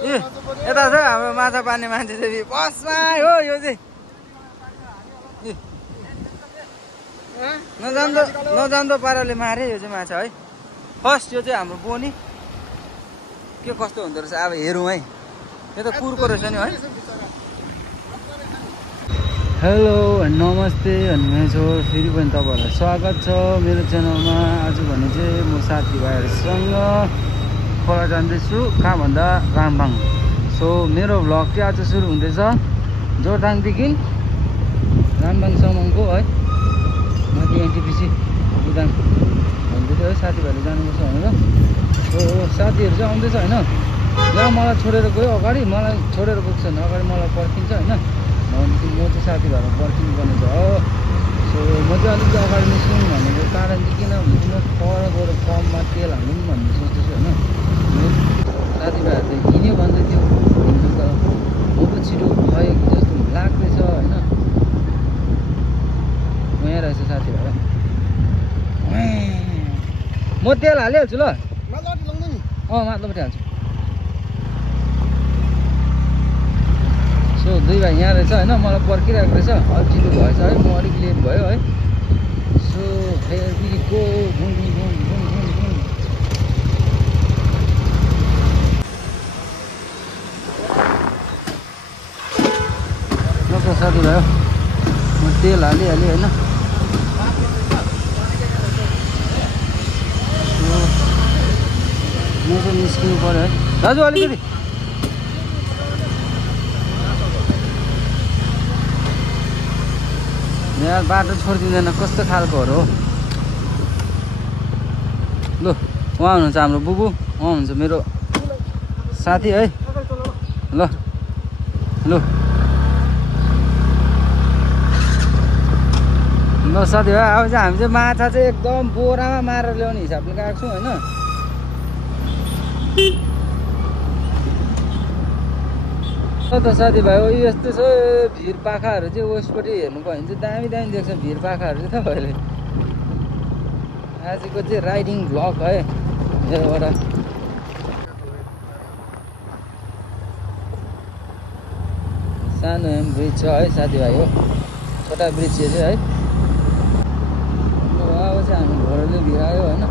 ए यता छ हाम्रो माछा पार्ने मान्छे चाहिँ बसमा हो यो चाहिँ नजान्दो पाराले मारे यो चाहिँ माछा है फर्स्ट यो चाहिँ हाम्रो बोनी के कस्तो हुँदो रहेछ अब हेरौँ है यो त कुरको रहेछ नि है हेलो नमस्ते अन्मेजोर फेरि पनि तपाईँहरूलाई स्वागत छ मेरो च्यानलमा आज भने चाहिँ म साथीभाइहरूसँग खोला जाँदैछु कहाँ भन्दा रामबाङ सो मेरो भ्लग चाहिँ आज सुरु हुँदैछ जोरथाङदेखि रामबाङसम्मको है माथि एनटिपिसी बुदाङ भन्दै थियो है साथीभाइहरूले जानुपर्छ भनेर सो साथीहरू चाहिँ आउँदैछ होइन यहाँ मलाई छोडेर गयो अगाडि मलाई छोडेर गएको छैन अगाडि मलाई पर्खिन्छ होइन भनेदेखि म चाहिँ साथीभाइहरू पर्खिनु पर्ने छ हो सो म चाहिँ अलिकति अगाडि निस्कौँ भनेको कारण चाहिँ किन भने म पर गएर पम्पमा तेल हाल्नु भन्ने सोच्दैछु होइन साथीभाइहरू त हिँड्यो भन्दै थियो हिँड्नु त म त छिटो भयो कि जस्तो लाग्दैछ होइन म यहाँ रहेछ साथीभाइ म तेल हालिहाल्छु ल माथिल्लोपट्टि हाल्छु सो दुई भाइ यहाँ रहेछ होइन मलाई पर्खिरहेको रहेछ अलिक छिटो भएछ है म अलिक लेट भयो है सो फेरि गो साथीभाइ म तेल हालिहालेँ होइन म चाहिँ निस्किनु पऱ्यो है दाजु अलिकति यहाँ बाटो छोडिदिँदैन कस्तो खालकोहरू हो ल उहाँ हुनुहुन्छ हाम्रो बुबु उहाँ हुनुहुन्छ मेरो साथी है ल ल ल साथीभाइ अब चाहिँ हामी चाहिँ माछा चाहिँ एकदम बोरामा मारेर ल्याउने हिसाबले गएको छौँ होइन त साथीभाइ हो यस्तो छ भिर पाखाहरू चाहिँ वेस्टपट्टि हेर्नु भयो भने चाहिँ दामी दामी देख्छ भिर पाखाहरू चाहिँ तपाईँहरूले आजको चाहिँ राइडिङ भ्लग है एउटा सानो ब्रिज छ है साथीभाइ हो छोटा ब्रिज यो चाहिँ है अब चाहिँ हामी घोडाले भिरायो होइन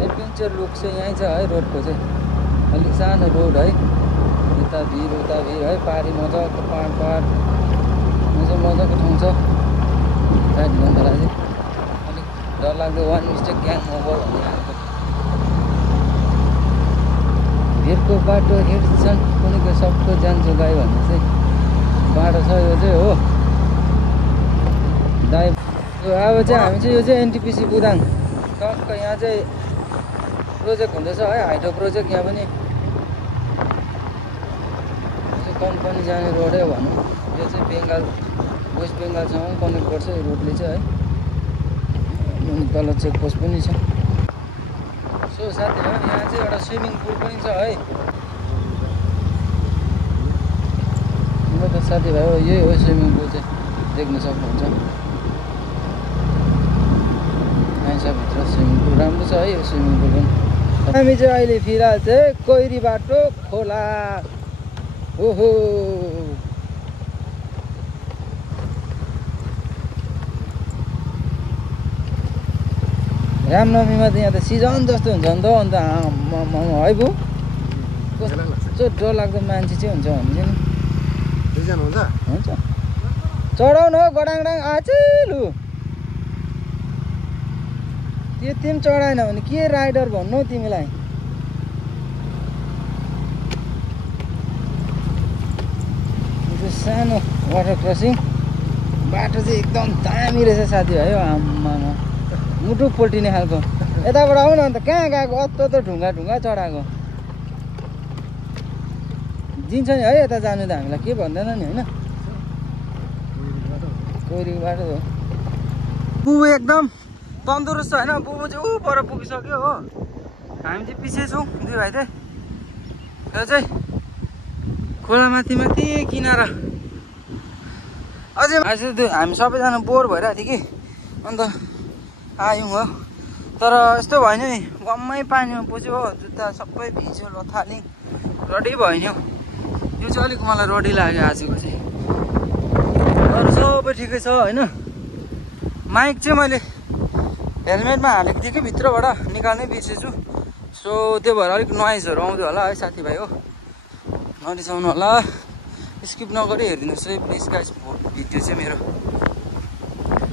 एडभेन्चर लुक चाहिँ यहीँ छ है रोडको चाहिँ अलिक सानो रोड है उता भिर है पारी मजाको पाहाड मजाको ठाउँ छ राइड गर्नको लागि अलिक डरलाग्दो वान मिस्टेक ग्याङ ओभर भन्ने खालको भिरको बाटो हिँड्छन् कुनैको सबको ज्यान जोगायो भन्ने चाहिँ बाटो छ यो चाहिँ हो अब चाहिँ हामी चाहिँ यो चाहिँ एनटिपिसी बुदाङ टक्क यहाँ चाहिँ प्रोजेक्ट हुँदैछ है हाइड्रो प्रोजेक्ट यहाँ पनि कम्पनी जाने रोडै भनौँ यो चाहिँ बेङ्गाल वेस्ट बेङ्गालसँग कनेक्ट गर्छ यो रोडले चाहिँ है तल चेकपोस्ट पनि छ सो साथीभाइ यहाँ चाहिँ एउटा स्विमिङ पुल पनि छ है ल त साथीभाइ हो यही हो स्विमिङ पुल चाहिँ देख्न सक्नुहुन्छ भित्र स्विमिङ पुल राम्रो छ है यो स्विमिङ पुल पनि हामी चाहिँ अहिले फिलहाल चाहिँ कोइरी बाटो खोला ओहो रामनवमीमा त यहाँ त सिजन जस्तो हुन्छ नि त अन्त है बु कस्तो डरलाग्दो मान्छे चाहिँ हुन्छ भने चाहिँ दुईजना हुन्छ चढाउनु हो गडाङडाङ आचेलु त्यो तिमी चढाएन भने के राइडर भन्नु हौ तिमीलाई सानो वाटर क्रसिङ बाटो चाहिँ एकदम दामी रहेछ साथीभाइ हो आम्मामा मुटु पोल्टिने खालको यताबाट आउन अन्त कहाँ गएको अत्तो ढुङ्गा चढाएको दिन्छ नि है यता जानु त हामीलाई के भन्दैन नि होइन कोइरीको बाटो हो बुबु एकदम तन्दुरुस्त होइन बुबु चाहिँ ऊ पर पुगिसक्यो हो हामी चाहिँ पछि छौँ दुई भाइ चाहिँ यो चाहिँ खोला माथि किनारा अझै हामी सबैजना बोर भइरहेको थियो कि अन्त आयौँ हो तर यस्तो भयो नि गम्मै पानीमा पस्यो हो जुत्ता सबै भिज्यो लथालिङ रडी भयो नि हौ यो चाहिँ अलिक मलाई रडी लाग्यो आजको चाहिँ। अरू सबै ठिकै छ होइन। माइक चाहिँ मैले हेलमेटमा हालेको थिएँ कि भित्रबाट निकाल्नै बिर्सेछु। सो त्यो भएर अलिक नोइजहरू आउँथ्यो होला है साथीभाइ हो, नरिसाउनु होला। स्किप नगरी हेरिदिनुहोस् है प्लिज गाइस। भिडियो चाहिँ मेरो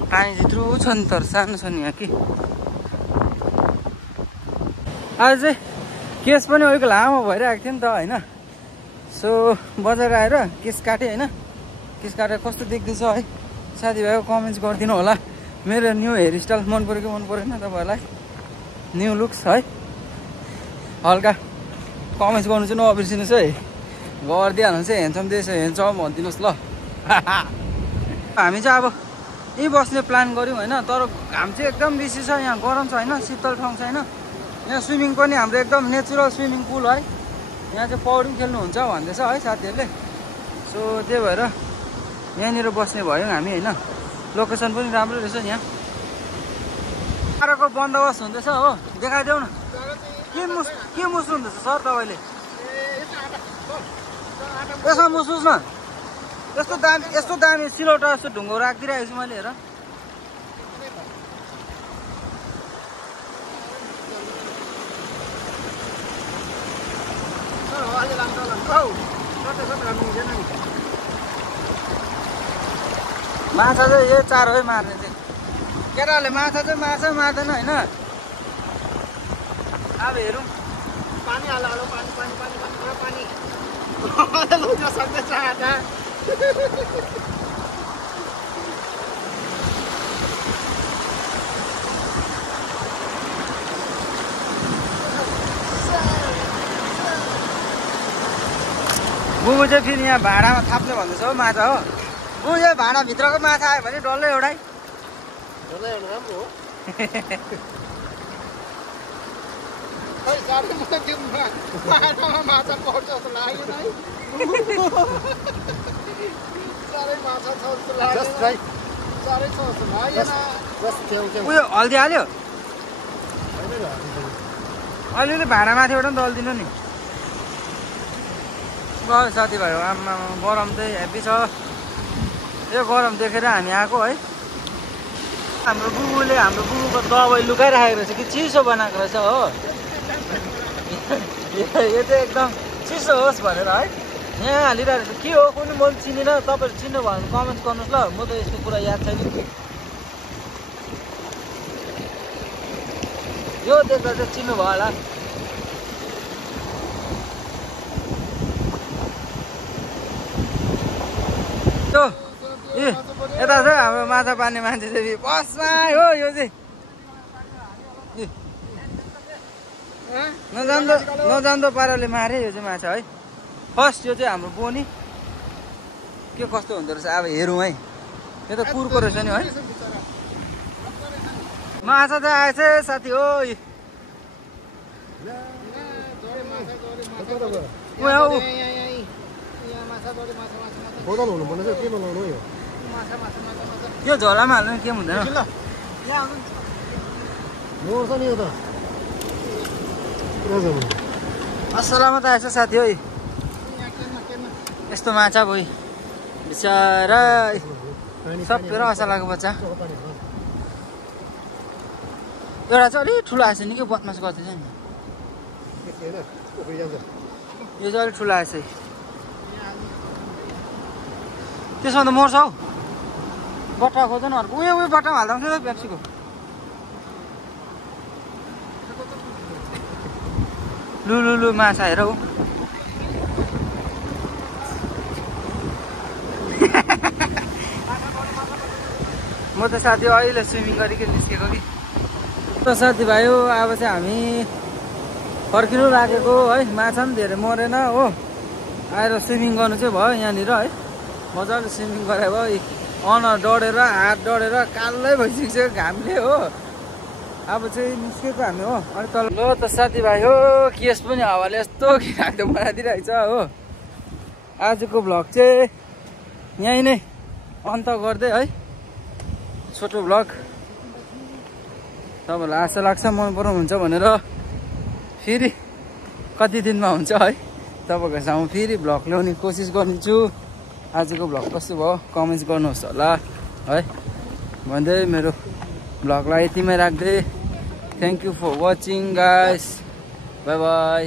पानी त्यत्रो छ नि, तर सानो छ नि यहाँ कि। आज चाहिँ केस पनि अलिक लामो भइरहेको थियो नि त होइन। सो बजार आएर केस काटेँ होइन। केस काटेर कस्तो देख्दैछ है साथीभाइको कमेन्ट्स गरिदिनु होला। मेरो न्यू हेयर स्टाइल मन पऱ्यो कि मन परेन तपाईँहरूलाई, न्यू लुक्स है। हल्का कमेन्ट्स गर्नु चाहिँ नबिर्सिनुहोस् है, गरिदिइहाल्नुहोस् है। हेन्डसम दिएछ हेन्डसम भनिदिनुहोस् ल। हामी चाहिँ अब यहीँ बस्ने प्लान गऱ्यौँ होइन। तर घाम चाहिँ एकदम बेसी छ यहाँ, गरम छ होइन, शीतल ठाउँ छैन। यहाँ स्विमिङ पनि हाम्रो एकदम नेचुरल स्विमिङ पुल है। यहाँ चाहिँ पौडी खेल्नुहुन्छ भन्दैछ है साथीहरूले। सो त्यही भएर यहाँनिर बस्ने भयौँ हामी होइन। लोकेसन पनि राम्रो रहेछ यहाँ। खानाको बन्दोबस्त हुँदैछ हो, देखाइदेऊ न। के मुस्नु हुँदैछ सर तपाईँले? यसमा मुस्नुहोस् न। यस्तो दामी सिलौटा यस्तो ढुङ्गो राखिदिइरहेको छु मैले हेर। माछा चाहिँ यो चारो है मार्ने चाहिँ। केटाहरूले माछा चाहिँ माछा मार्दैन होइन। अब हेरौँ। पानी हाल हालो, पानी पानी पानी पानी पानी लुक्न सक्दैछ आटा। बुबु चाहिँ फेरि यहाँ भाँडामा थाप्ने भन्दैछ हो माछा हो। बुबु यो भाँडाभित्रको माछा आयो भने डल्लै एउटै राम्रो हो। खै गाडी माछा माछा पर्छ जस्तो लागेन है। साह्रै माछा छ जस्तो लागेन, साह्रै छ जस्तो लागेन। उयो हल्दी हाल्यो अलिअलि भाँडामाथिबाट पनि दलिदिनु नि। गयो साथीभाइहरू, आमा गरम चाहिँ हेभी छ। यो गरम देखेर हामी आएको है। हाम्रो बुबुको दबाई लुकाइराखेको रहेछ कि चिसो बनाएको रहेछ हो। यो चाहिँ एकदम चिसो होस् भनेर है यहाँ हालिरहेको रहेछ। के हो कुनै मैले चिनिनँ, तपाईँहरू चिन्नु भयो भने कमेन्ट गर्नुहोस् ल। म त यसको कुरा याद छैन। यो देख्दा चाहिँ चिन्नु भयो होला। यता चाहिँ हाम्रो माछा पार्ने मान्छे चाहिँ बसमा हो। यो चाहिँ नजान्दो पाराले मारे यो चाहिँ माछा है। फर्स्ट यो चाहिँ हाम्रो बोनी के कस्तो हुँदो रहेछ अब हेरौँ है। यो त कुरको रहेछ नि है। माछा चाहिँ आएछ साथी हो। यो झोलामा हाल्नु के हुँदैन। असलामत आएछ साथी हो। यस्तो माछा भइ बिचरा सबै असलाको बच्चा। एउटा चाहिँ अलिक ठुलो आएछ नि के बदमास गर्दैछ नि। यो चाहिँ अलिक ठुलो आएछ। त्यसमा त मर्छ हौ। बट्टा खोज्दैन अर्को। उयो बट्टामा हाल्दा हुन्छ पेप्सीको। लु माछा हेर हौ। म त साथी अहिले स्विमिङ गरिकन निस्केको कि। त साथीभाइ हो अब चाहिँ हामी फर्किनु लागेको है। माछा पनि धेरै मरेन हो। आएर स्विमिङ गर्नु चाहिँ भयो यहाँनिर है। मजाले स्विमिङ गरे भयो। अनुहार डढेर हात डढेर कालै भइसक्यो घामले हो। अब चाहिँ निस्केको हामी हो अलिक तल। ल त साथीभाइ हो, केस पनि हावाले यस्तो घिराग्दो बनाइदिइरहेको छ हो। आजको भ्लग चाहिँ यहीँ नै अन्त गर्दै है। छोटो भ्लग तपाईँहरूलाई आशा लाग्छ मन पराउनुहुन्छ भनेर। फेरि कति दिनमा हुन्छ है तपाईँको सामु फेरि भ्लग ल्याउने कोसिस गर्नेछु। आजको भ्लग कस्तो भयो कमेन्ट्स गर्नुहोस् होला है भन्दै मेरो भ्लगलाई यतिमै राख्दै thank you for watching guys bye by.